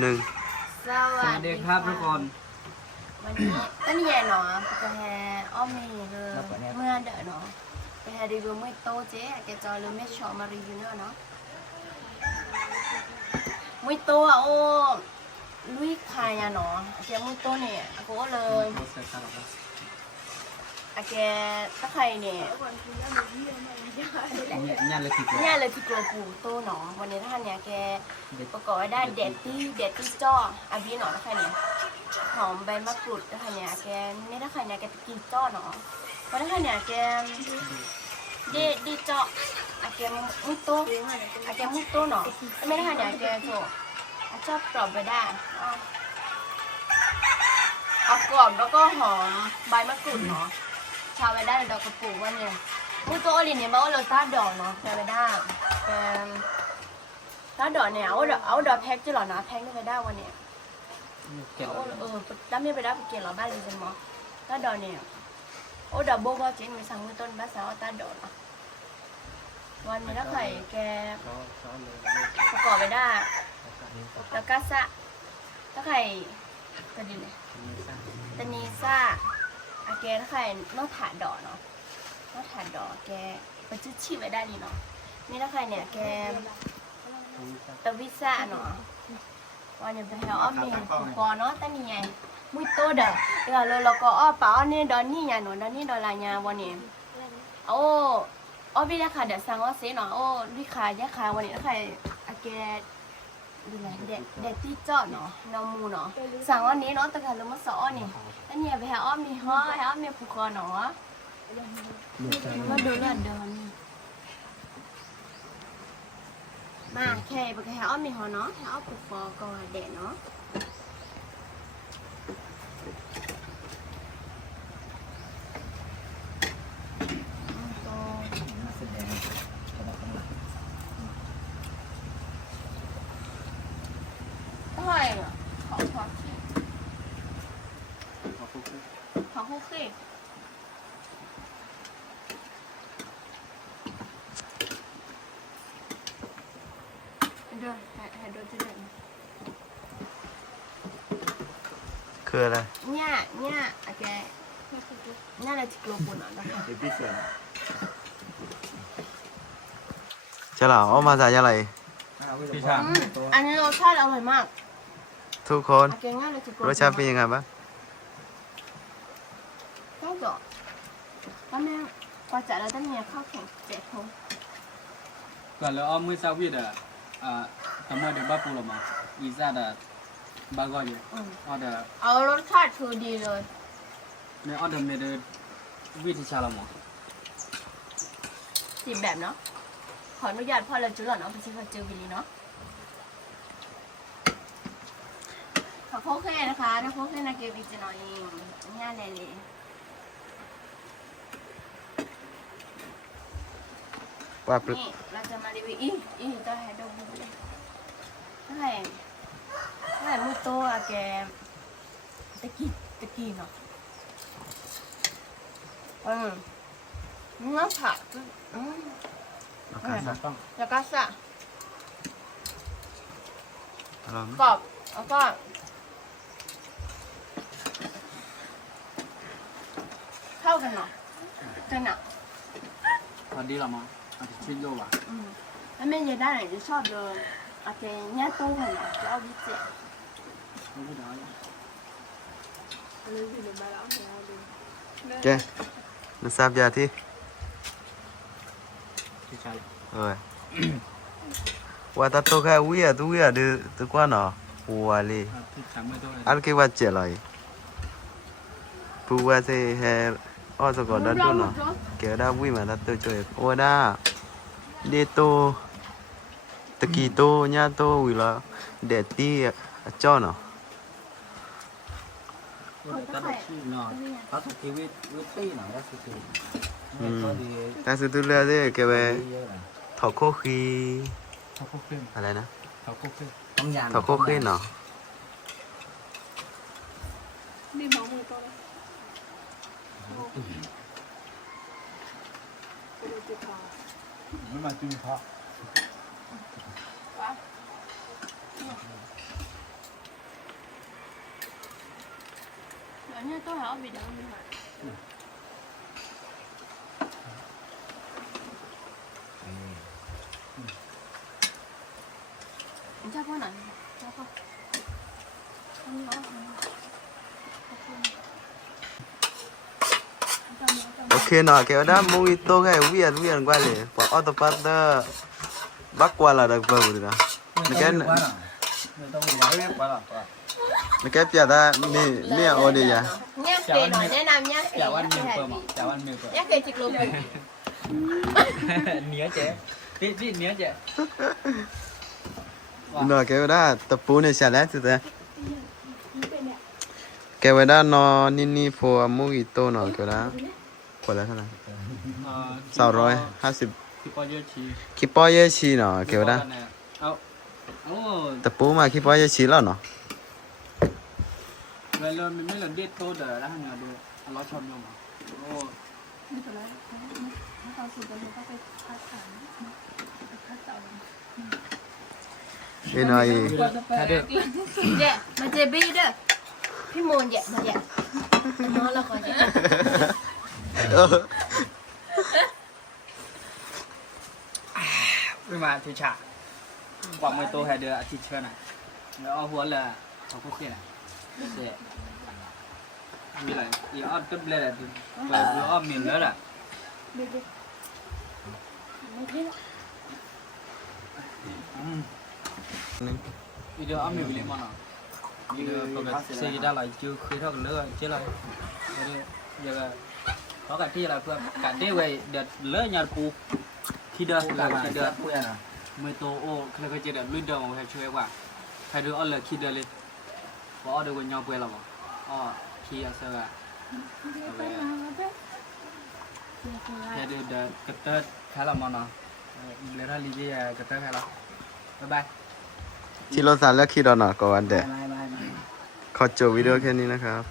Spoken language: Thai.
หนึ่งสวัสดีครับทุกคนวันนี้ตั้งแต่เนาะจะแฮอ้อมมีเลยเมื่อเดอเนาะจะแฮรีวิวไม่โตเจ๊แกจอเลยไม่ชอบมารีวิวเนาะไม่โตอ่ะโอ้ลุยคายอ่ะเนาะแกไม่โตเนี่ยก็เลยแกตะไคร่เนี่ยเนี่ยเลยที่กลัวปูโตเนาะวันนี้ท่านเนี่ยแกประกอบได้เด็ดที่จ่ออันนี้เนาะตะไคร่เนี่ยหอมใบมะกรูดตะไคร่เนี่ยแกนี่ตะไคร่เนี่ยแกกินจ่อเนาะเพราะตะไคร่เนี่ยแกดีจ่อแกมุ้โตแกมุ้โตเนาะไม่ตะไคร่เนี่ยแกโจชอบกรอบไปได้เอากรอบแล้วก็หอมใบมะกรูดเนาะชาไปได้ดอกกระปุกวันเนี่ยมุ้โตอะไรเนี่ยมาเอาเลยตาดอกเนาะชาไปได้ตาดอกเนี่ยเอาดอกแพ็คจะหรอนะแพ็คไม่ไปได้วันเนี่ยตั้มไม่ไปได้เกี่ยวหรอบ้านเลยใช่ไหมตาดอกเนี่ยโอ้ดอกโบก็เจ๊ไม่สั่งมือต้นบ้านสาวตาดอกวันนี้ถ้าใครแกประกอบไปได้แล้วก็ซะถ้าใครจะดีเลยตานีซ่าอาแกถ้าใครนอกถาดดอกเนาะนอกถาดดอกแกไปจื้อชีไว้ได้ดีเนาะนี่ถ้าใครเนี่ยแกตะวิซ่าเนาะวันนี้เป็นแถวอ้อมมีปอเนาะตานีไงมุ้ยโตเด้อเดี๋ยวเราก็อ้อป่าอ้อนี่ดอนนี่ไงหนูดอนนี่ดอนลายงาวันนี้โอ้อ้อพี่ราคาเดี๋ยวสั่งว่าเสียเนาะโอ้วิคายะคาวันนี้ถ้าใครอาแกดูแลเด็ดที่จอดเนาะน้องมูเนาะสั่งวันนี้เนาะแต่การเรามาสอนนี่อันนี้ไปหาอ้อมมีฮ้อหาอ้อมมีผูกคอเนาะมาดูเลือดเดินมาแค่ไปหาอ้อมมีฮ้อเนาะหาอ้อมผูกคอก่อนเด็ดเนาะขอคุกกี้เดี๋ยวให้ดูที่ไหนคืออะไรเนี่ยโอเคเนี่ยอะไรที่กลัวปุ่นอ่ะนะคะจะเหล่าเอามาจากอะไรอันนี้รสชาติอร่อยมากทุกคนรสชาติเป็นยังไงบ้างก็จบก็แม่กว่าจะเราต้องเนี่ยข้าวแข็ง7 โมงก่อนแล้วอ้อมมือซาวิดทำมาเดี๋ยวบ้าปูหรอมาอีซ่าเดบ้าก้อยเอารสชาติคือดีเลยเนี่ยอ้อเดิมเนี่ยวิธีชาละหมอสิบแบบเนาะขออนุญาตพ่อเราจุดหล่อเนาะไปซื้อเขาเจอวิลีเนาะขอโคเค่นะคะถ้าโคเค่นาเกบิจะหน่อยง่ายเลยว่านี่เราจะมารีวิวอีจะให้ดูเลยถ้าไหร่มือโตอะแกตะกี้เนาะน้ำผักแล้วก็สะกรอบแล้วก็เข้ากันเนาะกันอ่ะพอดีหรอมาอาจจะชิ้นโยว่ะแล้วแม่ยายได้ไหนจะชอบเลยโอเคเนี่ยตู้กันเนาะจะเอาวิเศษแกมันทราบยาที่ว่าตัดตัวแค่วิ่งตัววิ่งดูตัวกว่าเนาะวัวเลยอันกี่ว่าเจ๋อเลยผู้ว่าจะให้อ้อสกัดดันตัวเนาะเกี่ยวได้วิ่งมาตัดตัวช่วยโอ้ได้เด็ดตัวตะกี้ตัวเนี่ยตัววิ่งละเด็ดที่จ้อเนาะตัดชิ้นเนาะตัดชีวิตตีหน่อยได้สุดแต่สุดท้ายเลยแกไปถอดโคคีอะไรนะถอดโคคีเนาะมีหมอมือตัวไม่มาจิ้มพอ Anh ơi, tôi hỏi bị đau như vậy. Anh chắc có nặng chắc không? Không có. โอเคเนาะแกว่าได้มูอีโต้แค่เวียนกว่าเลยพอออโตปัตเตอร์บักกว่าละดักเบิร์ดนะนี่แก ไม่ต้องรู้ว่าเรียกว่าหรอ นี่แกเปียดานี่โอเดีย Nhắc kì nóiแนะนำnhắc kì แต่วัน nhắc เมีย kì เปิดมั้งแต่วันเมียเปิด nhắc kì chịch lùm เนื้อเจ๊ที่เนื้อเจ๊ เนาะแกว่าได้ตะปูเนี่ยใช่แล้วสุดเลยแกว่าได้นอนี่พอมูอีโต้เนาะแกว่าได้พอแล้วเท่าไหร่250ที่ปอเยอะชี คิปปอเยชีเนาะแกว่าได้ เอาโอ้ ตะปูมาคิปปอเยชีแล้วเนาะ เวลามันไม่เหลือเด็ดโตเด้อแล้วทำงานดูล้อชนลงมาโอ้ นี่หน่อย แค่เด้อ Dạ, mà chè bi đó. Cái mồn dạ, mà dạ. Nó là có dạ. ไม่มาที่ฉากกว่าไม่โตแค่เดืออาทิตย์เชื่อน่ะแล้วเอาหัวเลยเขาก็เสียเสียมีอะไรอีออดก็เลยแหละดูอ้อมมินแล้วแหละอีเดียวอ้อมมินเลยมั้งอีเดียวปกติซีได้หลายชื่อคือเท่ากันเลยเชื่ออะไรเดี๋ยวเขากันที่อะไรเพื่อการได้ไว้เดือดเลื่อยยาปูkhi đợt là khi đợt mới tô ô khi cái chuyện đợt lưỡi đầu hay chơi quá hay đứa ăn là khi đợt lên có được với nhau quên là bỏ khi ăn sơ à hay đứa đợt cất tết khá là mòn nào lấy ra lý cất tết khá là bye bye ที่เราสั่งแล้วคิดเอาหน่อยก่อนเดี๋ยวขอจบวิดีโอแค่นี้นะครับ